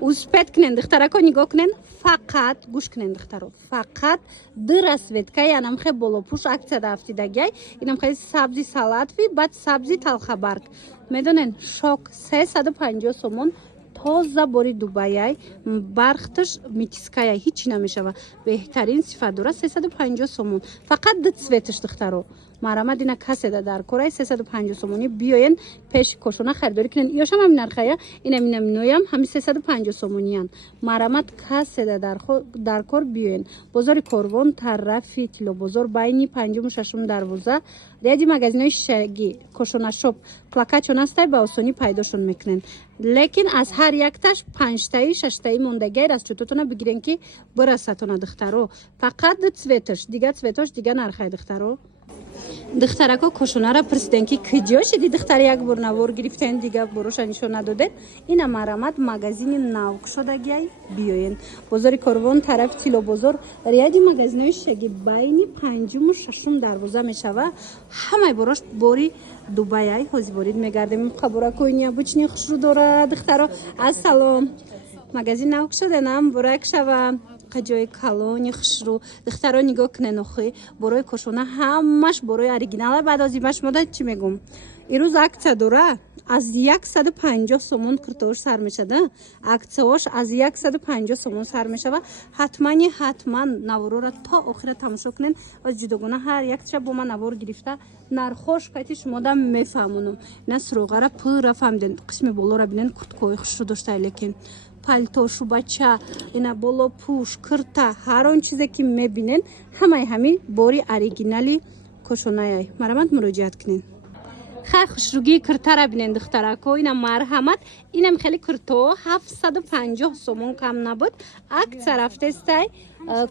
успет кунен духтарако нигоҳ кунен. Фақат гӯш кунен духтаро, фақат ду расветка янам хе болопӯш акция дафтидагай инам хе сабзи салатви баъд сабзи талхабарг медонен шок 350 сомон тоза бори дубаяй бархташ митискаяй ҳичи намешава беҳтарин сифат дора 350 сомон фақат ду цветаш духтаро марамад ина каседа дар корай 350 сомони биёен пеши кошона харидорӣ кунен ёшам ҳамин нархая инам ноям ҳами 350 сомониян марамад каседа дар кор биёен бозори корвон тарафи тилобозор байни 5-6 дарвоза ряди магазинҳои шишагӣ кошона шоп плакатчон астай ба осонӣ пайдошон мекунен лекин аз ҳар якташ 5таи 6таи мондагиай расчетотона бигирен ки бирасатона духтаро фақат ду цветаш дига цветош дига нархай духтаро духтарако кошонара пирсиден ки киҷо шиди духтар як бор навор гирифтен дига бороша нишон надоден ина марамад магазини навкшодагиай биёен бозори корвон тарафи тилобозор ряди магазинҳои шишагӣ байни 5-6 дарвоза мешава ҳамаи борош бори дубаяй ҳозиборид мегардем қаборако необычни хушрӯ дора духтаро ассалом магазин навкшоденам борак шава қаҷои калони хушрӯ духтаро нигоҳ кунен охи борои кошона ҳамаш борои оригинала баъд аз имаш мода чӣ мегум ирӯз акция дора аз 150 сомон киртош сар мешада акцияош аз 150 сомон сар мешава ҳатман наворора то охира тамошо кунен аз ҷудогона ҳар яктиша бо ман навор гирифта нархош кати шумода мефаҳмонам ина суроғара пурра фаҳмиден қисми болора бинен курткаҳои хушрӯ доштаи лекин палто шубача ина болопӯш кирта ҳар он чизе ки мебинен ҳамаи ҳами бори оригинали кошонаяй марамад муроҷиат кунен хай хушругии киртара бинен духтарако ина марҳамат инам хели кирто 750 сомон кам набуд акция рафтестай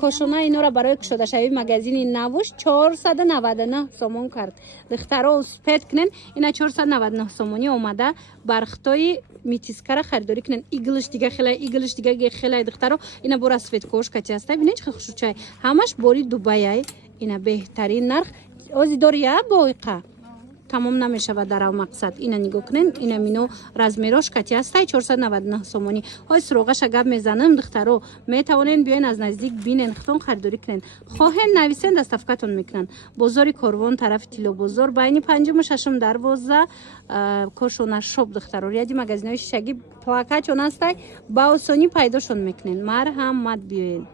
кошона инора барои кушодашавии магазини навуш 499 сомон кард духтаро успет кунен ина 499 сомони омада бархтои митискара харидорӣ кунен иглиш дига хелай духтаро ина бора светкош кати астай бинен чӣ хушрӯчай ҳамаш бори дубаяй ина беҳтарин нарх ози дория боиқа тамом намешава дар мақсад ина нигоҳ кунен ина мино размерош кати астай 499 сомонӣ ҳой суроғаша гап мезанам духтаро метавонен биёен аз наздик бинен хитон харидорӣ кунен хоҳен нависен доставкатон мекунанд бозори корвон тарафи тилобозор байни 5-6 дарвоза кошона шоп духтаро ряди магазинҳои шишагӣ плакатчон астай ба осонӣ пайдошон мекунен марҳамат биёен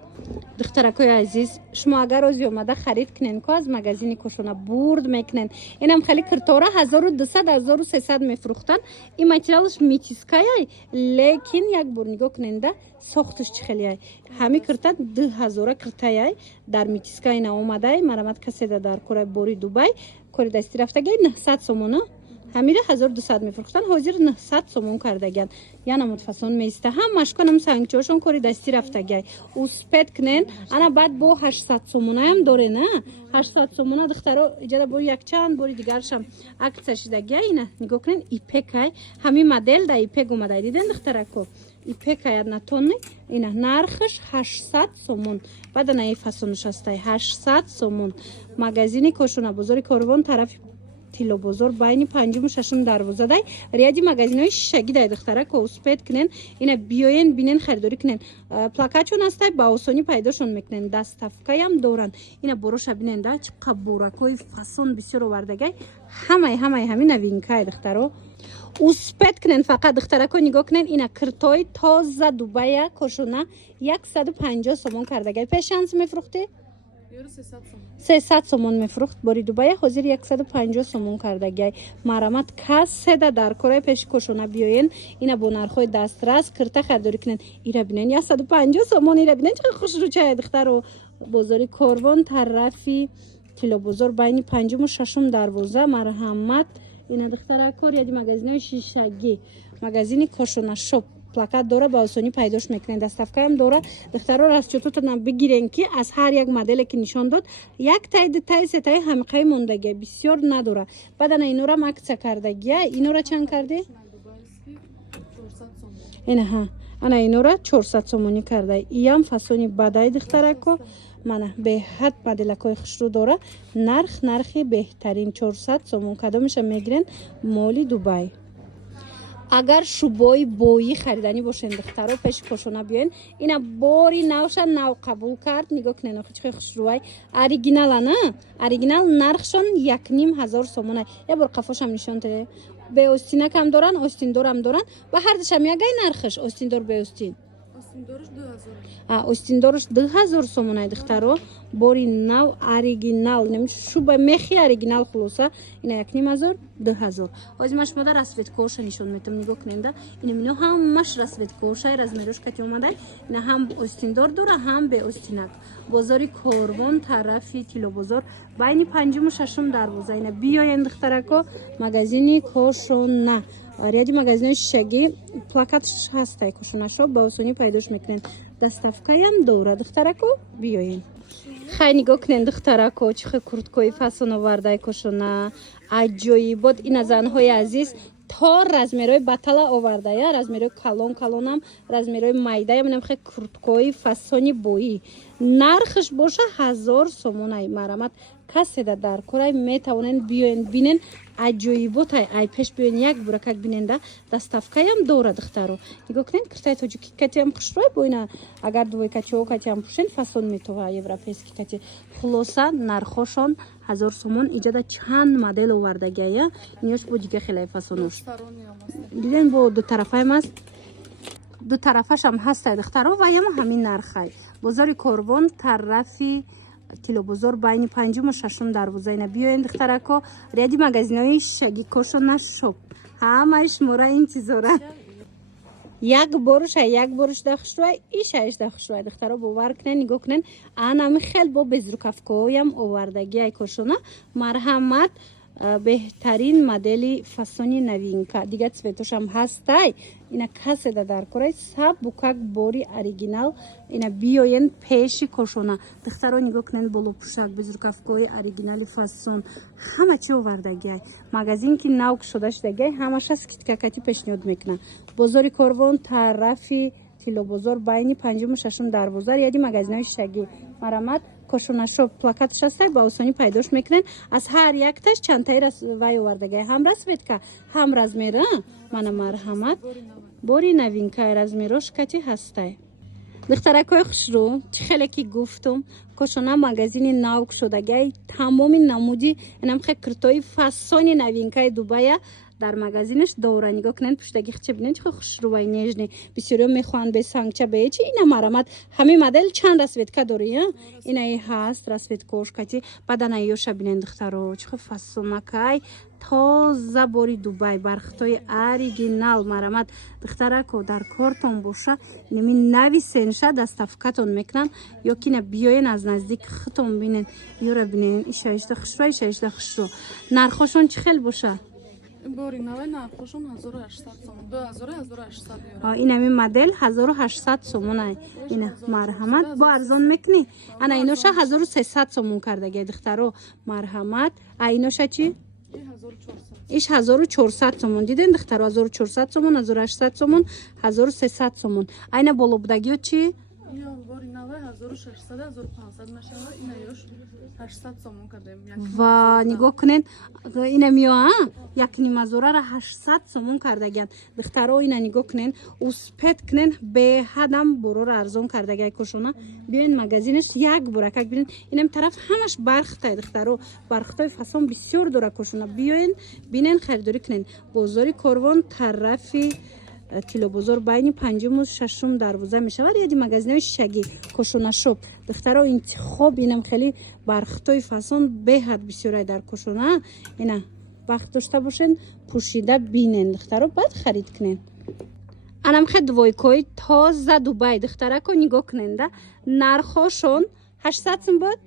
духтаракои азиз шумо агар ози омада харид кунен ко аз магазини кошона бурд мекунен инам хели киртора 1200-1300 мефурӯхтанд ин материалш митискаяй лекин як бор нигоҳ куненда сохташ чӣ хелияй ҳами кирта 2000 киртаяй дар митиска ина омадай марамат каседа дар кора бори дубай кори дастӣ рафтагай 900 сомона ҳамира 1200 мефурӯхтанд ҳозир 900 сомон кардаган яна мутфасон меиста ҳам машканам сангчошон кори дастӣ рафтагай успет кунен ана баъд бо 800 сомонаям доре на 800 сомона духтаро иҷара бори якчанд бори дигаршам акция шидагай ина нигоҳ кунен ипекай ҳами модел да ипек омадай диден духтарако ипекай однотонни ина нархаш 800 сомон баъд ана фасонаш астай 800 сомон магазини кошона бозори корвон тарафи тилобозор байни 5-6 дарвозадай ряди магазинҳои шишагӣ дай духтарако успет кунен ина биёен бинен харидорӣ кунен плакатчон астай ба осонӣ пайдошон мекунен доставкаям доранд ина бороша бинен да чӣ қабуракҳои фасон бисёр овардагай ҳамаи ҳами новинкаи духтаро успет кунен фақат духтарако нигоҳ кунен ина киртои тоза дубая кошона 150 сомон кардагай пешанс мефурӯхтӣ 300 сомон мефурӯхт бори дубая ҳозир 150 сомон кардагай марамат каседа дар кораи пеши кошона биёен ина бо нархҳои дастрас кирта харидорӣ кунен ира бинен 150 сомон ира бинен чӣ хушрӯчая духтаро бозори корвон тарафи тилобозор байни 5-6 дарвоза марҳамат ина духтарако ряди магазинҳои шишагӣ магазини кошона шоп плакат дора ба осонӣ пайдош мекунен доставкаам дора духтаро расчетотона бигирен ки аз ҳар як моделе ки нишон дод як тай дутаи сетаи ҳамиқаи мондагия бисёр надора баъд ана инорам акция кардагия инора чанд карде инаҳа ана инора 400 сомонӣ кардай иям фасони бадай духтарако мана беҳад моделакои хушрӯ дора нархи беҳтарин 400 сомон кадомеша мегирен моли дубай агар шубои бои харидани бошен духтаро пеши кошона биёен ина бори навша нав қабул кард нигоҳ кунед чихе хушрӯай оригинала на оригинал нархшон 1500 сомона я бор қафошам нишон те бе остинакам доран остиндорам доран ба ҳардашам ягай нархаш остиндор бе остин остиндорш 2000 сомонай духтаро бори нав оригинал шуба мехи оригинал хулоса ина 1500 2000 озимаш мода расветкоша нишон метам нигоҳ куненда ина мино ҳамаш расветкошай размерош кати омадай ина ҳам остиндор дора ҳам бе остинак бозори корвон тарафи тилобозор байни 5-6 дарвоза ина биёен духтарако магазини кошона ряди магазини шишагӣ плакатш ҳастай кошонашо ба осонӣ пайдош мекунен доставкаям дора духтарако биёен хай нигоҳ кунен духтарако чихе курткои фасон овардай кошона аҷоибот ина занҳои азиз то размерои батала овардая размерои калонам размерои майдая минамхе курткои фасони боӣ нархш боша 1000 сомонай марамат каседа дар корай метавонен биёен бинен аҷоиботай ай пеш биёен як буракак биненда доставкаям дора духтаро нигоҳ кунен киртаи тоҷики катиам хушрӯй боина агар дувои катио катиам пушен фасон метова европейски кати хулоса нархошон 1000 сомон иҷода чанд модел овардагия инёш бо дига хелай фасонош диден бо ду тарафаем аст ду тарафашам ҳастай духтаро ва ямо ҳамин нархай бозори корвон тарафи тилобозор байни 5-6 дарвоза ина биёен духтарако ряди магазинои шишагӣ кошона шоп ҳамаи шумора интизора як боруш дахушрӯй ишаиш дахушрӯй духтаро бовар кунен нигоҳ кунен анами хел бо безрукавкоям овардаги ай кошона марҳамат беҳтарин модели фасони новинка дига цветошам ҳастай ина каседа дар корай сабукак бори оригинал ина биёен пеши кошона духтаро нигоҳ кунен болопӯшак безрукавкои оригинали фасон ҳама чи овардагиай магазин ки нав кушода шудагиай ҳамаша скидкакати пешниҳод мекунам бозори корвон тарафи тилобозор байни 5-6 дарвоза яди магазинои шишагӣ марамат кошонашо плакатш ҳастай ба осонӣ пайдош мекунен аз ҳар якташ чандтаи вай овардагай ҳам расветка ҳам размера мана марҳамат бори новинкаи размерош кати ҳастай духтаракои хушрӯ чӣ хеле ки гуфтум кошона магазини нав кушодагай тамоми намуди инамхе киртои фасони новинкаи дубая дар магазинаш дора нигоҳ кунен пуштаги хче бинен чихо хушрӯвай нежни бисёриё мехоҳанд бе сангча бе чи ина марамат ҳамин модел чанд расветка дори инаи ҳаст расветкош кати баданаи ёша бинен духтаро чихо фасонакай тоза бори дубай бархтои оригинал марамат духтарако дар кортон боша ними нави сенша доставкатон мекунан ё кина биёен аз наздик хитон бинен ёра бинен ишаишда хушрӯ нархошон чӣ хел боша бори наве нархошон 1800 сомон 2800 инами модел 1800 сомонай ина марҳамат бо арзон мекунӣ ана иноша 1300 сомон кардагия духтаро марҳамат а иноша чи 1400 иш 1400 сомон диден духтаро 1400 сомон 1800 сомон 1300 сомон айна боло будагиё чи бори наве 1600 1500 мешава ина ёш 800 сомон кардем ва нигоҳ кунен ина миё як нимазорара 800 сомон кардагиан духтаро ина нигоҳ кунен успет кунен беҳадам борора арзон кардагиай кошона биёен магазинаш як буракак бинен инам тараф ҳамаш бархтай духтаро бархтои фасон бисёр дора кошона биёен бинен харидорӣ кунен бозори корвон тарафи тилобозор байни 5-6 дарвоза мешавад яди магазинои шишагӣ кошона шоп духтаро интихоб инам хеле бархтои фасон беҳад бисёрай дар кошона ина вақт дошта бошен пӯшида бинен духтаро баъд харид кунен анамхе дувойкои тоза дубай духтарако нигоҳ куненда нархошон 800 сом буд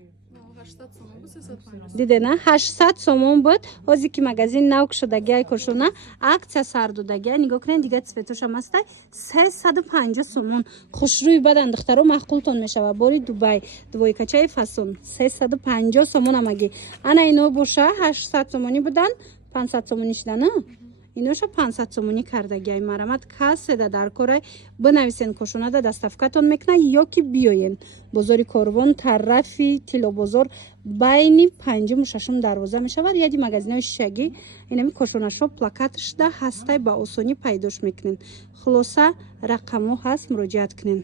дидена 800 сомон буд ҳозир ки магазин нав кушодагиай кошона аксия сар додагиай нигоҳ кунен дига цветошам ҳастай 350 сомон хушрӯи бадан духтаро маҳқултон мешава бори дубай дувойкачаи фасон 350 сомон амагӣ ана ино боша 800 сомонӣ будан 500 сомонӣ шудана иноша 500 сомонӣ кардагиай марамат касседа дар корай бинависен кошонада доставкатон мекунад ё ки биёен бозори Корвон тарафи Тилобозор байни 5-ум 6-ум дарвоза мешавад. яди магазинҳои шишагӣ инами кошонашо плакаташда ҳастай ба осонӣ пайдош мекунен. хулоса рақамҳо ҳаст, муроҷиат кунен.